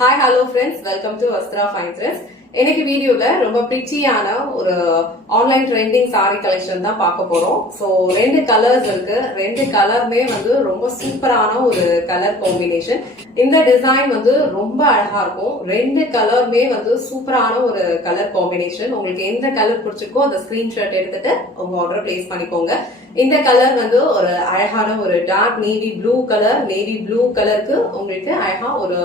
Hi, hello friends. Welcome to Vastra Fine Threads. இன்னைக்கு வீடியோல ரொம்ப பிரிச்சியான ஒரு ஆன்லைன் ட்ரெண்டிங் சாரி கலெக்ஷன் தான் பார்க்க போறோம். ஸோ ரெண்டு கலர்ஸ் இருக்கு. ரெண்டு கலருமே வந்து ரொம்ப சூப்பரான ஒரு கலர் காம்பினேஷன். இந்த டிசைன் வந்து ரொம்ப அழகா இருக்கும். ரெண்டு கலருமே வந்து சூப்பரான ஒரு கலர் காம்பினேஷன். உங்களுக்கு எந்த கலர் பிடிச்சிருக்கோ அந்த ஸ்கிரீன்ஷாட் எடுத்துட்டு உங்க ஆர்டர் பிளேஸ் பண்ணிக்கோங்க. இந்த கலர் வந்து ஒரு அழகான ஒரு dark navy blue colour, navy blue கலருக்கு உங்களுக்கு அழகா ஒரு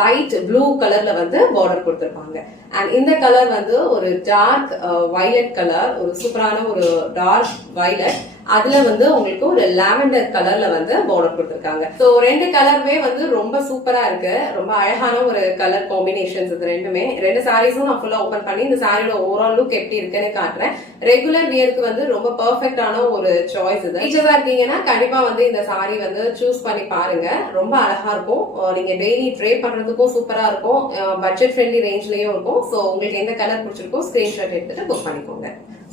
லைட் ப்ளூ கலர்ல வந்து பார்டர் கொடுத்திருப்பாங்க. அண்ட் இந்த கலர் வந்து ஒரு டார்க் வயலட் கலர், ஒரு சூப்பரான ஒரு டார்க் வயலட், அதுல வந்து உங்களுக்கு ஒரு லாவெண்டர் கலர்ல வந்து பார்டர் கொடுத்திருக்காங்க. சோ ரெண்டு கலருமே வந்து ரொம்ப சூப்பரா இருக்கு. ரொம்ப அழகான ஒரு கலர் காம்பினேஷன்ஸ் இது ரெண்டுமே. ரெண்டு சாரீஸும் நான் ஃபுல்லா ஓபன் பண்ணி இந்த சாரியோட ஓவரால் லுக் எப்படி இருக்குன்னு காட்டுறேன். ரெகுலர் வியருக்கு வந்து ரொம்ப பெர்ஃபெக்டான ஒரு சாய்ஸ் இது. டீச்சர்ஸா இருக்கீங்கன்னா கண்டிப்பா வந்து இந்த சாரி வந்து சூஸ் பண்ணி பாருங்க. ரொம்ப அழகா இருக்கும். நீங்க டெய்லி ட்ரே பண்றதுக்கும் சூப்பரா இருக்கும். பட்ஜெட் ஃப்ரெண்ட்லி ரேஞ்ச்லயும் இருக்கும். சோ உங்களுக்கு எந்த கலர் பிடிச்சிருக்கோ ஸ்கிரீன்ஷாட் எடுத்துட்டு புக் பண்ணிக்கோங்க.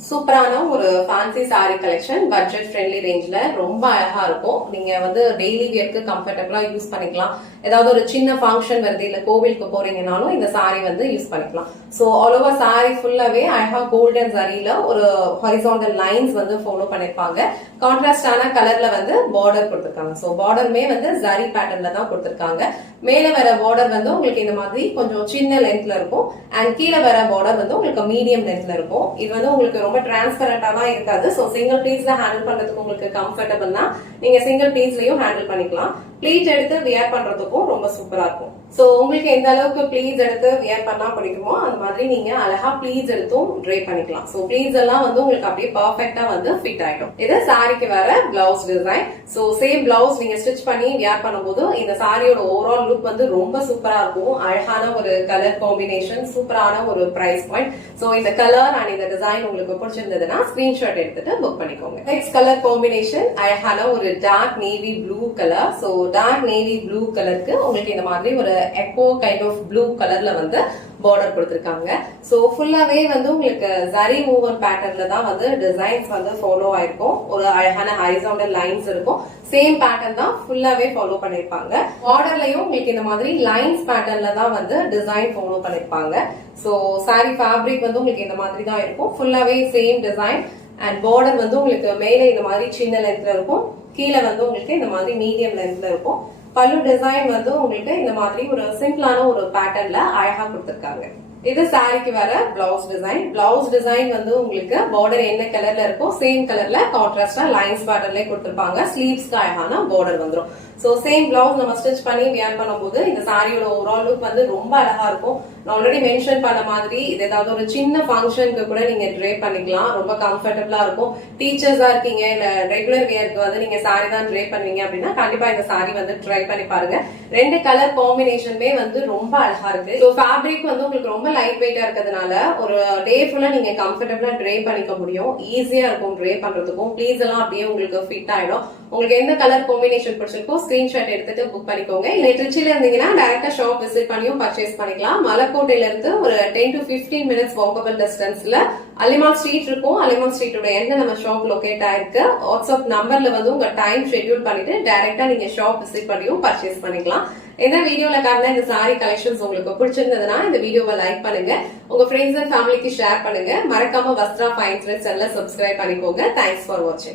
சூப்பரான ஒரு fancy sari collection, budget friendly ரேஞ்ச்ல ரொம்ப அழகா இருக்கும். நீங்க வந்து டெய்லி வியர்க்கு கம்ஃபர்டபுளா யூஸ் பண்ணிக்கலாம். ஏதாவது ஒரு சின்ன ஃபங்க்ஷன் வருது, இல்ல கோவிலுக்கு போறீங்கனாலும் இந்த சாரி வந்து யூஸ் பண்ணிக்கலாம். சோ ஆல் ஓவர் சாரி ஃபுல்லாவே அழகா கோல்டன் ஜரியில ஒரு ஹாரிசான்டல் லைன்ஸ் வந்து ஃபாலோ பண்ணிருப்பாங்க. கான்ட்ராஸ்டான கலர்ல வந்து பார்டர் கொடுத்திருக்காங்க. சோ பார்டருமே வந்து ஜரி பேட்டர்ன்ல தான் கொடுத்திருக்காங்க. மேல வர பார்டர் வந்து உங்களுக்கு இந்த மாதிரி கொஞ்சம் சின்ன லென்த்ல இருக்கும். அண்ட் கீழே வர பார்டர் வந்து உங்களுக்கு மீடியம் லென்த்ல இருக்கும். இது வந்து உங்களுக்கு ரொம்ப டிரான்ஸ்பரண்டா தான் இருக்காது. சோ சிங்கிள் பீஸ்ல ஹேண்டில் பண்றதுக்கு உங்களுக்கு கம்ஃபர்டபுள்னா நீங்க சிங்கிள் பீஸ்லயும் ஹேண்டில் பண்ணிக்கலாம். ப்ளீட் எடுத்து வியர் பண்றதுக்கும் ரொம்ப சூப்பரா இருக்கும். சோ உங்களுக்கு எந்த அளவுக்கு ப்ளீட்ஸ் எடுத்து வியர் பண்ணா பிடிக்குமோ அந்த மாதிரி நீங்க அழகா ப்ளீட்ஸ் எடுத்தும் ட்ரை பண்ணிக்கலாம். சோ ப்ளீட்ஸ் எல்லாம் வந்து உங்களுக்கு அப்படியே பர்ஃபெக்டா வந்து ஃபிட் ஆயிடும். இது சாரிக்கு வர blouse design. So same blouse நீங்க ஸ்டிச் பண்ணி வியர் பண்ணும்போது இந்த சாரியோட ஓவரால் லுக் வந்து ரொம்ப சூப்பரா இருக்கும். அழகான ஒரு கலர் காம்பினேஷன், சூப்பரான ஒரு பிரைஸ் பாயிண்ட். சோ இந்த கலர் அண்ட் இந்த டிசைன் உங்களுக்கு பிடிச்சிருந்ததுன்னா ஸ்கிரீன்ஷாட் எடுத்துட்டு புக் பண்ணிக்கோங்க. நெக்ஸ்ட் கலர் காம்பினேஷன் அழகான ஒரு dark navy blue colour. So dark navy blue கலருக்கு உங்களுக்கு இந்த மாதிரி ஒரு எக்கோ கைண்ட் ஆஃப் ப்ளூ கலர்ல வந்து பார்டர் கொடுத்திருக்காங்க. சோ ஃபுல்லாவே வந்து உங்களுக்கு ஜரி மூவன் பேட்டர்ன்ல தான் வந்து டிசைன்ஸ் வந்து ஃபாலோ ஆயிருக்கும். ஒரு அழகான ஹாரிசான்டல் லைன்ஸ் இருக்கும். சேம் பேட்டர்ன் தான் ஃபுல்லாவே ஃபாலோ பண்ணிருப்பாங்க. பார்டர்லயும் உங்களுக்கு இந்த மாதிரி லைன்ஸ் பேட்டர்ன்ல தான் வந்து டிசைன் ஃபாலோ பண்ணிருப்பாங்க. சோ சாரி ஃபேப்ரிக் வந்து உங்களுக்கு இந்த மாதிரி தான் இருக்கும். ஃபுல்லாவே சேம் டிசைன் அண்ட் பார்டர் வந்து உங்களுக்கு மேல இந்த மாதிரி சின்ன லென்த்ல இருக்கும். கீழே வந்து உங்களுக்கு இந்த மாதிரி மீடியம் லென்த்ல இருக்கும். பல்லு டிசைன் வந்து உங்களுக்கு இந்த மாதிரி ஒரு சிம்பிளான ஒரு பேட்டர்ன்ல அழகா கொடுத்திருக்காங்க. இது சாரிக்கு வர பிளவுஸ் டிசைன். பிளவுஸ் டிசைன் வந்து உங்களுக்கு பார்டர் என்ன கலர்ல இருக்கோ சேம் கலர்ல கான்ட்ராஸ்டா லைன்ஸ் பேட்டர்ல கொடுத்திருப்பாங்க. ஸ்லீவ்ஸ்க்கு அழகான பார்டர் வந்துடும். சோ சேம் பிளவுஸ் நம்ம ஸ்டிச் பண்ணி வியர் பண்ணும்போது இந்த சாரியோட ஓவரால் லுக் வந்து ரொம்ப அழகா இருக்கும். நான் ஆல்ரெடி மென்ஷன் பண்ண மாதிரி இது ஏதாவது ஒரு சின்ன ஃபங்க்ஷனுக்கு கூட நீங்க ட்ரை பண்ணிக்கலாம். ரொம்ப கம்ஃபர்டபுளா இருக்கும். டீச்சர்ஸா இருக்கீங்க, இல்ல ரெகுலர் வியருக்கு வந்து நீங்க சாரி தான் ட்ரை பண்ணுவீங்க அப்படின்னா கண்டிப்பா இந்த சாரி வந்து ட்ரை பண்ணி பாருங்க. ரெண்டு கலர் காம்பினேஷனுமே வந்து ரொம்ப அழகா இருக்கு. சோ ஃபேப்ரிக் வந்து உங்களுக்கு ரொம்ப லைட் வெயிட்டா இருக்கிறதுனால ஒரு டே ஃபுல்லா நீங்க கம்ஃபர்டபுளா ட்ரை பண்ணிக்க முடியும். ஈஸியா இருக்கும் ட்ரை பண்றதுக்கும். ப்ளீஸ் எல்லாம் அப்படியே உங்களுக்கு ஃபிட் ஆயிடும். உங்களுக்கு எந்த கலர் காம்பினேஷன் பிடிச்சிருக்கோ ஸ்கிரீன்ஷாட் எடுத்துட்டு புக் பண்ணிக்கோங்க. இல்ல திருச்சியில இருந்தீங்கன்னா டைரக்டா ஷாப் விசிட் பண்ணியும் பர்ச்சேஸ் பண்ணிக்கலாம். மலக்கோட்டையில இருந்து ஒரு 10 to 15 minutes வாக்கபிள் டிஸ்டன்ஸ்ல அலிமால் ஸ்ட்ரீட் இருக்கும். அலிமால் ஸ்ட்ரீட்டோட எந்த நம்ம ஷாப் லொகேட் ஆயிருக்கு. வாட்ஸ்அப் நம்பர்ல வந்து உங்க டைம் ஷெட்யூல் பண்ணிட்டு டைரக்டா நீங்க ஷாப் விசிட் பண்ணியும் பர்ச்சேஸ் பண்ணிக்கலாம். இந்த வீடியோல காட்டின இந்த சாரி கலெக்ஷன்ஸ் உங்களுக்கு பிடிச்சிருந்ததுன்னா இந்த வீடியோவை லைக் பண்ணுங்க. உங்க ஃப்ரெண்ட்ஸ் அண்ட் ஃபேமிலிக்கு ஷேர் பண்ணுங்க. மறக்காம வஸ்த்ரா ஃபைன் த்ரெட்ஸ் சேனலை சப்ஸ்கிரைப் பண்ணிக்கோங்க. தேங்க்ஸ் ஃபார் வாட்சிங்.